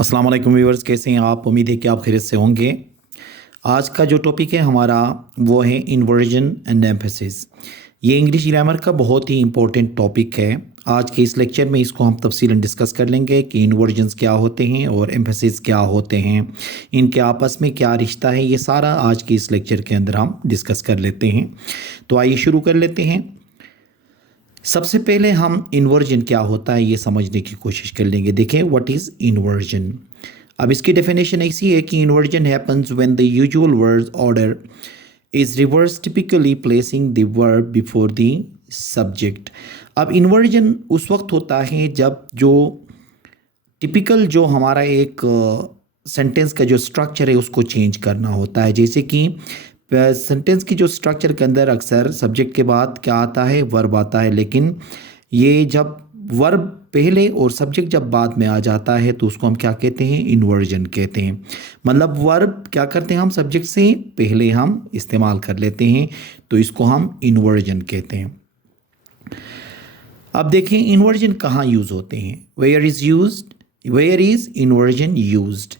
अस्सलाम वालेकुम व्यूअर्स, कैसे हैं आप? उम्मीद है कि आप खैरियत से होंगे। आज का जो टॉपिक है हमारा वो है इन्वर्जन एंड एम्फेसिस। ये इंग्लिश ग्रामर का बहुत ही इम्पोर्टेंट टॉपिक है। आज के इस लेक्चर में इसको हम तफसीलन डिस्कस कर लेंगे कि इन्वर्जन्स क्या होते हैं और एम्फेसिस क्या होते हैं, इनके आपस में क्या रिश्ता है, ये सारा आज के इस लेक्चर के अंदर हम डिस्कस कर लेते हैं। तो आइए शुरू कर लेते हैं। सबसे पहले हम इन्वर्जन क्या होता है ये समझने की कोशिश कर लेंगे। देखें, व्हाट इज़ इन्वर्जन। अब इसकी डेफिनेशन ऐसी है कि inversion happens when the usual word order is reverse, typically placing the verb before the subject. अब इन्वर्जन उस वक्त होता है जब जो टिपिकल जो हमारा एक सेंटेंस का जो स्ट्रक्चर है उसको चेंज करना होता है। जैसे कि सेंटेंस की जो स्ट्रक्चर के अंदर अक्सर सब्जेक्ट के बाद क्या आता है, वर्ब आता है, लेकिन ये जब वर्ब पहले और सब्जेक्ट जब बाद में आ जाता है तो उसको हम क्या कहते हैं, इन्वर्जन कहते हैं। मतलब वर्ब क्या करते हैं हम सब्जेक्ट से पहले हम इस्तेमाल कर लेते हैं, तो इसको हम इन्वर्जन कहते हैं। अब देखें इन्वर्जन कहाँ यूज़ होते हैं। Where is inversion used.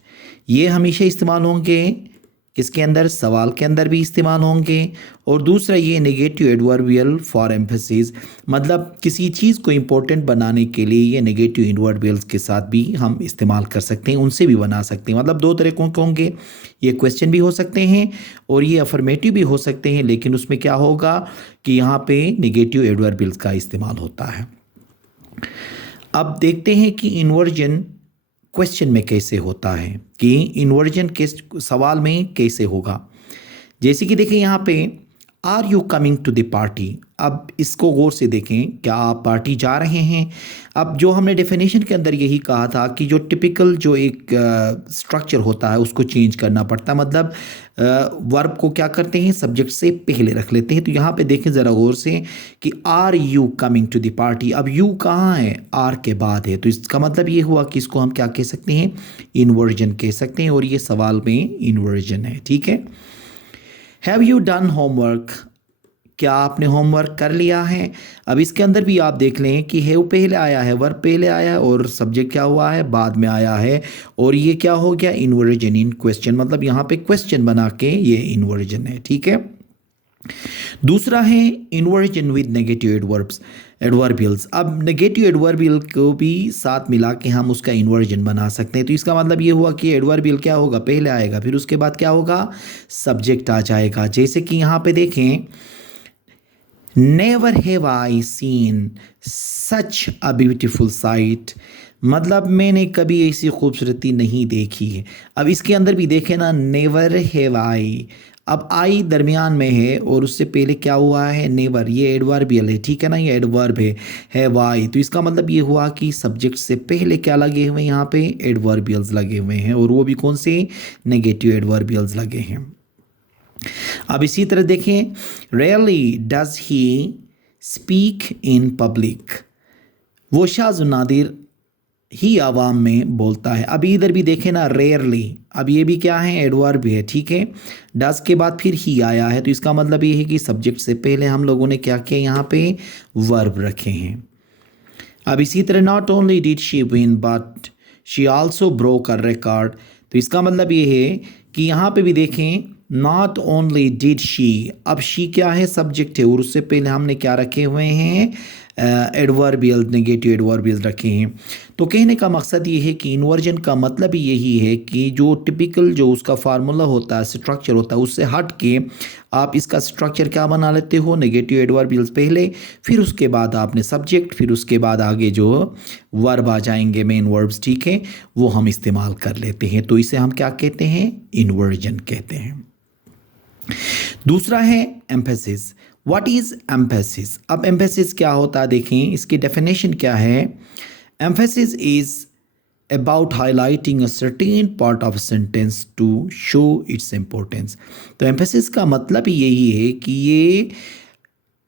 ये हमेशा इस्तेमाल होंगे किसके अंदर, सवाल के अंदर भी इस्तेमाल होंगे। और दूसरा ये नेगेटिव एडवर्बियल फॉर एम्फेसिस, मतलब किसी चीज़ को इम्पोर्टेंट बनाने के लिए ये नेगेटिव एडवर्बियल्स के साथ भी हम इस्तेमाल कर सकते हैं, उनसे भी बना सकते हैं। मतलब दो तरीकों के होंगे, ये क्वेश्चन भी हो सकते हैं और ये अफर्मेटिव भी हो सकते हैं, लेकिन उसमें क्या होगा कि यहाँ पे नेगेटिव एडवर्बियल्स का इस्तेमाल होता है। अब देखते हैं कि इन्वर्जन क्वेश्चन में कैसे होता है, कि इन्वर्जन के सवाल में कैसे होगा। जैसे कि देखें यहाँ पे, are you coming to the party. अब इसको गौर से देखें, क्या आप पार्टी जा रहे हैं। अब जो हमने डेफिनेशन के अंदर यही कहा था कि जो टिपिकल जो एक स्ट्रक्चर होता है उसको चेंज करना पड़ता है। मतलब वर्ब को क्या करते हैं, सब्जेक्ट से पहले रख लेते हैं। तो यहाँ पे देखें ज़रा गौर से कि are you coming to the party. अब यू कहाँ है, आर के बाद है, तो इसका मतलब ये हुआ कि इसको हम क्या कह सकते हैं, इन्वर्जन कह सकते हैं, और ये सवाल में इन्वर्जन है। ठीक है। Have you done homework. क्या आपने होमवर्क कर लिया है। अब इसके अंदर भी आप देख लें कि हैव पहले आया है, वर्ब पहले आया है, और सब्जेक्ट क्या हुआ है, बाद में आया है, और ये क्या हो गया, इन्वर्जन इन क्वेश्चन। मतलब यहाँ पे क्वेश्चन बना के ये इन्वर्जन है। ठीक है। दूसरा है इन्वर्जन विद नेगेटिव एडवर्बियल्स। अब नेगेटिव एडवर्बियल को भी साथ मिला के हम उसका इन्वर्जन बना सकते हैं। तो इसका मतलब ये हुआ कि एडवर्बियल क्या होगा, पहले आएगा, फिर उसके बाद क्या होगा, सब्जेक्ट आ जाएगा। जैसे कि यहाँ पे देखें, never have I seen such a beautiful sight. मतलब मैंने कभी ऐसी खूबसूरती नहीं देखी है। अब इसके अंदर भी देखें ना, नेवर हैव आई, अब आई दरमियान में है और उससे पहले क्या हुआ है, नेवर, ये एडवर्बियल है। ठीक है ना, ये एडवर्ब है वाई। तो इसका मतलब ये हुआ कि सब्जेक्ट से पहले क्या लगे हुए हैं, यहाँ पे एडवर्बियल्स लगे हुए हैं, और वो भी कौन से, नेगेटिव एडवर्बियल्स लगे हैं। अब इसी तरह देखें, rarely does he speak in public. वो शाज़ नादिर ही आवाम में बोलता है। अभी इधर भी देखें ना, रेयरली, अब ये भी क्या है, एडवर्ब है। ठीक है। डज के बाद फिर ही आया है, तो इसका मतलब ये है कि सब्जेक्ट से पहले हम लोगों ने क्या किया, यहाँ पे वर्ब रखे हैं। अब इसी तरह, not only did she win but she also broke a record. तो इसका मतलब ये है कि यहाँ पे भी देखें, नॉट ओनली डिड शी, अब शी क्या है, सब्जेक्ट है, और उससे पहले हमने क्या रखे हुए हैं, एडवर्बियल, नेगेटिव एडवर्बियल रखे हैं। तो कहने का मकसद ये है कि इन्वर्जन का मतलब ही यही है कि जो टिपिकल जो उसका फार्मूला होता है, स्ट्रक्चर होता है, उससे हट के आप इसका स्ट्रक्चर क्या बना लेते हो, नेगेटिव एडवर्बियल्स पहले, फिर उसके बाद आपने सब्जेक्ट, फिर उसके बाद आगे जो वर्ब आ जाएंगे, मेन वर्ब्स। ठीक है, वो हम इस्तेमाल कर लेते हैं। तो इसे हम क्या कहते हैं, इन्वर्जन कहते हैं। दूसरा है एम्फेसिस। What is emphasis. अब एम्फेसिस क्या होता है, देखें इसकी डेफिनेशन क्या है। Emphasis is about highlighting a certain part of sentence to show its importance. तो एम्फेसिस का मतलब ही यही है कि ये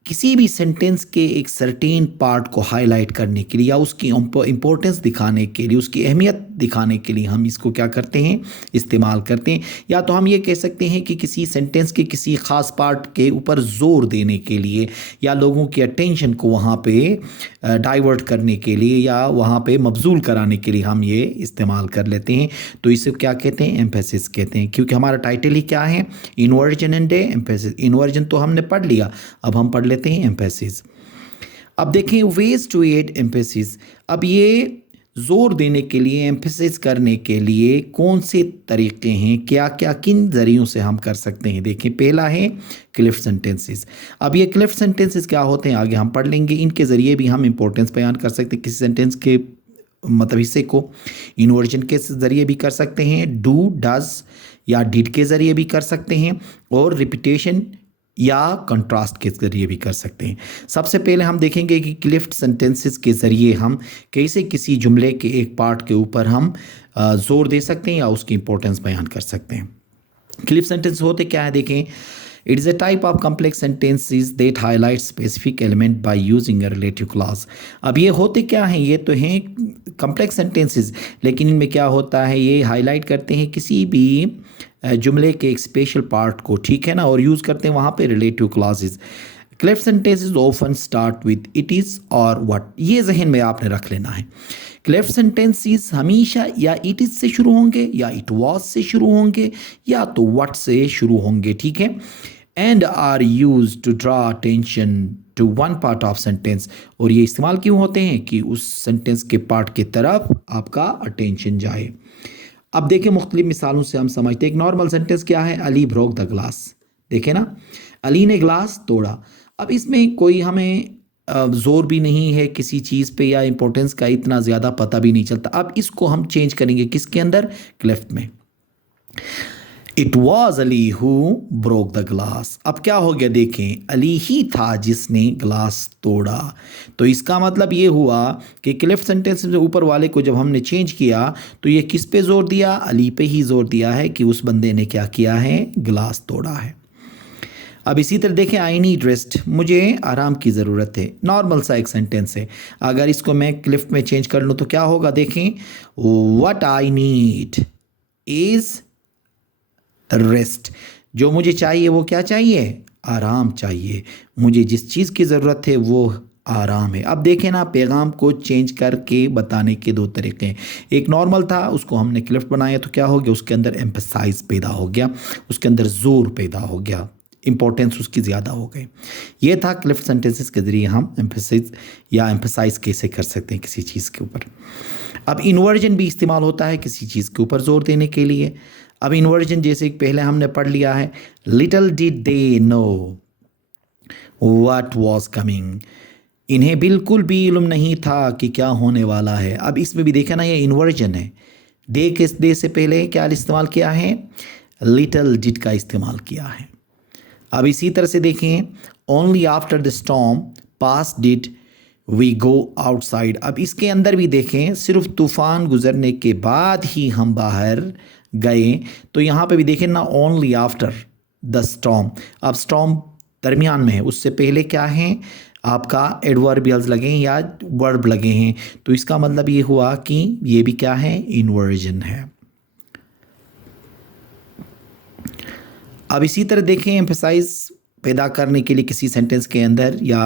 किसी भी सेंटेंस के एक सर्टेन पार्ट को हाईलाइट करने के लिए या उसकी इम्पोर्टेंस दिखाने के लिए, उसकी अहमियत दिखाने के लिए हम इसको क्या करते हैं, इस्तेमाल करते हैं। या तो हम ये कह सकते हैं कि किसी सेंटेंस के किसी ख़ास पार्ट के ऊपर ज़ोर देने के लिए या लोगों की अटेंशन को वहाँ पे डाइवर्ट करने के लिए या वहाँ पे मबजूल कराने के लिए हम ये इस्तेमाल कर लेते हैं। तो इसे क्या कहते हैं, एम्फेसिस कहते हैं, क्योंकि हमारा टाइटल ही क्या है, इन्वर्जन एंड एम्फेसिस। इन्वर्जन तो हमने पढ़ लिया, अब हम पढ़ लेते हैं एम्फेसिस। अब देखें वेज टू एड एम्फेसिस। अब ये जोर देने के लिए, एम्फेसिस करने के लिए कौन से तरीके हैं, क्या क्या किन ज़रियों से हम कर सकते हैं। देखें पहला है क्लिफ सेंटेंसेस। अब ये क्लिफ सेंटेंसेस क्या होते हैं आगे हम पढ़ लेंगे। इनके ज़रिए भी हम इंपॉर्टेंस बयान कर सकते हैं किसी सेंटेंस के मतलब हिस्से को। इन्वर्जन के ज़रिए भी कर सकते हैं, डू डज या डिड के ज़रिए भी कर सकते हैं, और रिपीटेशन या कंट्रास्ट के ज़रिए भी कर सकते हैं। सबसे पहले हम देखेंगे कि क्लिफ्ट सेंटेंसेस के ज़रिए हम कैसे किसी जुमले के एक पार्ट के ऊपर हम ज़ोर दे सकते हैं या उसकी इंपॉर्टेंस बयान कर सकते हैं। क्लिफ्ट सेंटेंस होते क्या है, देखें। It is a type of complex sentences that highlight specific element by using a relative clause. अब ये होते क्या हैं, ये तो हैं कम्प्लेक्स सेंटेंसेस, लेकिन इनमें क्या होता है, ये हाईलाइट करते हैं किसी भी जुमले के एक स्पेशल पार्ट को, ठीक है ना, और यूज़ करते हैं वहाँ पे relative clauses. Cliff sentences often start with it is और व्हाट, ये जहन में आपने रख लेना है। क्लिफ सेंटेंसेस हमेशा या इट इज़ से शुरू होंगे, या इट वॉज से शुरू होंगे, या तो व्हाट से शुरू होंगे, ठीक है। And are use to draw attention to one part of sentence, और ये इस्तेमाल क्यों होते हैं कि उस सेंटेंस के पार्ट की तरफ आपका अटेंशन जाए। अब देखें मुख्तलिफ मिसालों से हम समझते हैं। एक नॉर्मल सेंटेंस क्या है, अली ब्रोक द ग्लास, देखे ना, अली ने ग्लास तोड़ा। अब इसमें कोई हमें ज़ोर भी नहीं है किसी चीज़ पे या इंपॉर्टेंस का इतना ज़्यादा पता भी नहीं चलता। अब इसको हम चेंज करेंगे किसके अंदर, क्लिफ्ट में। It was Ali who broke the glass. अब क्या हो गया, देखें अली ही था जिसने ग्लास तोड़ा। तो इसका मतलब ये हुआ कि क्लिफ्ट सेंटेंस में ऊपर वाले को जब हमने चेंज किया तो ये किस पे जोर दिया, अली पे ही जोर दिया है कि उस बंदे ने क्या किया है, ग्लास तोड़ा है। अब इसी तरह देखें, आई नीड रेस्ट, मुझे आराम की ज़रूरत है। नॉर्मल सा एक सेंटेंस है, अगर इसको मैं क्लिफ्ट में चेंज कर लूँ तो क्या होगा, देखें, what I need is rest. जो मुझे चाहिए वो क्या चाहिए, आराम चाहिए। मुझे जिस चीज़ की ज़रूरत है वो आराम है। अब देखें ना, पैगाम को चेंज करके बताने के दो तरीके हैं। एक नॉर्मल था, उसको हमने क्लिफ्ट बनाया तो क्या हो गया, उसके अंदर एम्फसाइज पैदा हो गया, उसके अंदर जोर पैदा हो गया, इंपॉर्टेंस उसकी ज़्यादा हो गई। ये था क्लिफ्ट सेंटेंसेस के ज़रिए हम एम्फसाइज या एम्फसाइज कैसे कर सकते हैं किसी चीज़ के ऊपर। अब इन्वर्जन भी इस्तेमाल होता है किसी चीज़ के ऊपर जोर देने के लिए। अब इन्वर्जन जैसे पहले हमने पढ़ लिया है, little did they know what was coming. इन्हें बिल्कुल भी इल्म नहीं था कि क्या होने वाला है। अब इसमें भी देखा ना, ये इन्वर्जन है। दे से पहले क्या इस्तेमाल किया है, लिटल डिड का इस्तेमाल किया है। अब इसी तरह से देखें, only after the storm pass did we go outside. अब इसके अंदर भी देखें, सिर्फ तूफ़ान गुजरने के बाद ही हम बाहर गए। तो यहाँ पे भी देखें ना, ओनली आफ्टर द स्टॉर्म। अब स्टॉर्म दरमियान में है, उससे पहले क्या है, आपका एडवर्बियल्स लगे हैं या वर्ब लगे हैं। तो इसका मतलब ये हुआ कि ये भी क्या है, इन्वर्जन है। अब इसी तरह देखें, एम्फसाइज पैदा करने के लिए किसी सेंटेंस के अंदर या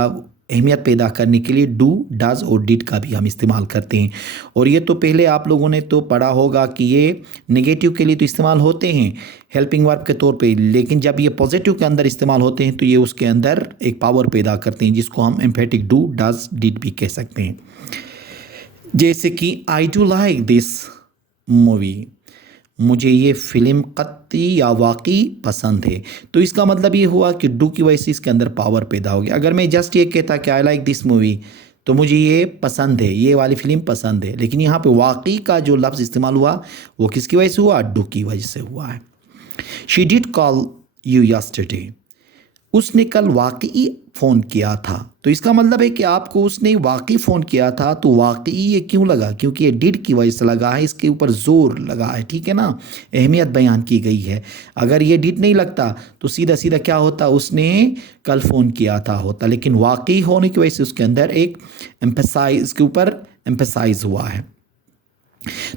अहमियत पैदा करने के लिए डू डज और डिड का भी हम इस्तेमाल करते हैं। और ये तो पहले आप लोगों ने तो पढ़ा होगा कि ये नेगेटिव के लिए तो इस्तेमाल होते हैं हेल्पिंग वर्ब के तौर पे, लेकिन जब ये पॉजिटिव के अंदर इस्तेमाल होते हैं तो ये उसके अंदर एक पावर पैदा करते हैं जिसको हम एम्फेटिक डू डज डिड भी कह सकते हैं। जैसे कि I do like this movie, मुझे ये फ़िल्म कत्ती या वाकई पसंद है। तो इसका मतलब ये हुआ कि डू की वजह से इसके अंदर पावर पैदा हो गया। अगर मैं जस्ट ये कहता कि आई लाइक दिस मूवी, तो मुझे ये पसंद है, ये वाली फ़िल्म पसंद है, लेकिन यहाँ पे वाकई का जो लफ्ज़ इस्तेमाल हुआ वो किसकी वजह से हुआ, डू की वजह से हुआ है। She did call you yesterday, उसने कल वाकई फ़ोन किया था। तो इसका मतलब है कि आपको उसने वाकई फ़ोन किया था, तो वाकई ये क्यों लगा, क्योंकि ये डिड की वजह से लगा है, इसके ऊपर ज़ोर लगा है, ठीक है ना, अहमियत बयान की गई है। अगर ये डिड नहीं लगता तो सीधा सीधा क्या होता, उसने कल फ़ोन किया था होता, लेकिन वाकई होने की वजह से उसके अंदर एक एम्फेसाइज, इसके ऊपर एम्फेसाइज हुआ है।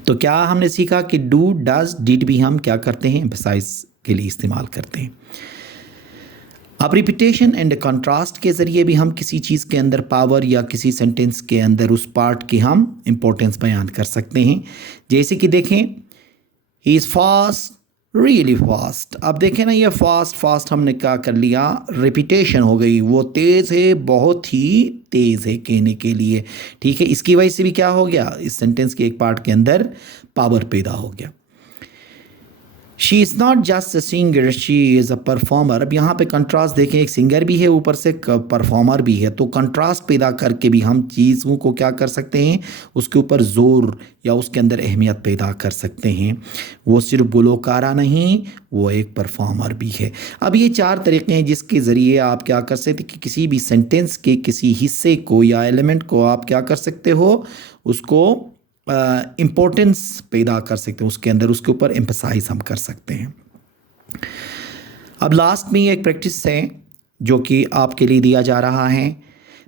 तो क्या हमने सीखा कि डू, डज, डिड भी हम क्या करते हैं, एम्फेसाइज के लिए इस्तेमाल करते हैं। अब रिपीटेशन एंड कंट्रास्ट के ज़रिए भी हम किसी चीज़ के अंदर पावर या किसी सेंटेंस के अंदर उस पार्ट की हम इम्पोर्टेंस बयान कर सकते हैं। जैसे कि देखें, he is fast, really fast. अब देखें ना, ये फास्ट फास्ट हमने क्या कर लिया, रिपीटेशन हो गई, वो तेज़ है, बहुत ही तेज़ है कहने के लिए, ठीक है। इसकी वजह से भी क्या हो गया, इस सेंटेंस के एक पार्ट के अंदर पावर पैदा हो गया। She is not just a singer, she is a performer. अब यहाँ पे कंट्रास्ट देखें, एक सिंगर भी है, ऊपर से परफॉर्मर भी है, तो कंट्रास्ट पैदा करके भी हम चीज़ों को क्या कर सकते हैं, उसके ऊपर ज़ोर या उसके अंदर अहमियत पैदा कर सकते हैं। वो सिर्फ गुलकारा नहीं, वो एक परफॉर्मर भी है। अब ये 4 तरीक़े हैं जिसके ज़रिए आप क्या कर सकते कि किसी भी सेंटेंस के किसी हिस्से को या एलिमेंट को आप क्या कर सकते हो, उसको इम्पोर्टेंस पैदा कर सकते हैं, उसके अंदर उसके ऊपर एम्फसाइज हम कर सकते हैं। अब लास्ट में एक प्रैक्टिस है जो कि आपके लिए दिया जा रहा है।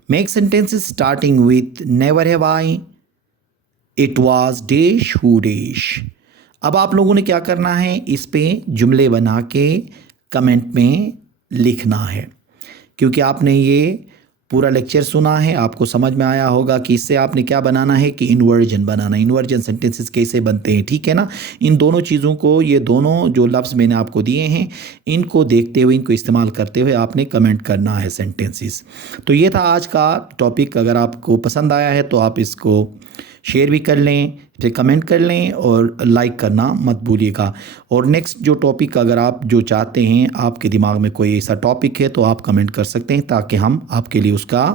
Make sentences starting with never have I, it was dash, who dash. अब आप लोगों ने क्या करना है, इस पे जुमले बना के कमेंट में लिखना है। क्योंकि आपने ये पूरा लेक्चर सुना है, आपको समझ में आया होगा कि इससे आपने क्या बनाना है कि इन्वर्जन बनाना, इन्वर्जन सेंटेंसेस कैसे बनते हैं, ठीक है ना। इन दोनों चीज़ों को, ये दोनों जो लफ्ज़ मैंने आपको दिए हैं, इनको देखते हुए, इनको इस्तेमाल करते हुए आपने कमेंट करना है सेंटेंसेस। तो ये था आज का टॉपिक। अगर आपको पसंद आया है तो आप इसको शेयर भी कर लें, फिर कमेंट कर लें और लाइक करना मत भूलिएगा। और नेक्स्ट जो टॉपिक अगर आप जो चाहते हैं, आपके दिमाग में कोई ऐसा टॉपिक है तो आप कमेंट कर सकते हैं ताकि हम आपके लिए उसका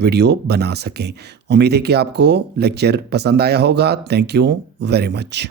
वीडियो बना सकें। उम्मीद है कि आपको लेक्चर पसंद आया होगा। Thank you very much.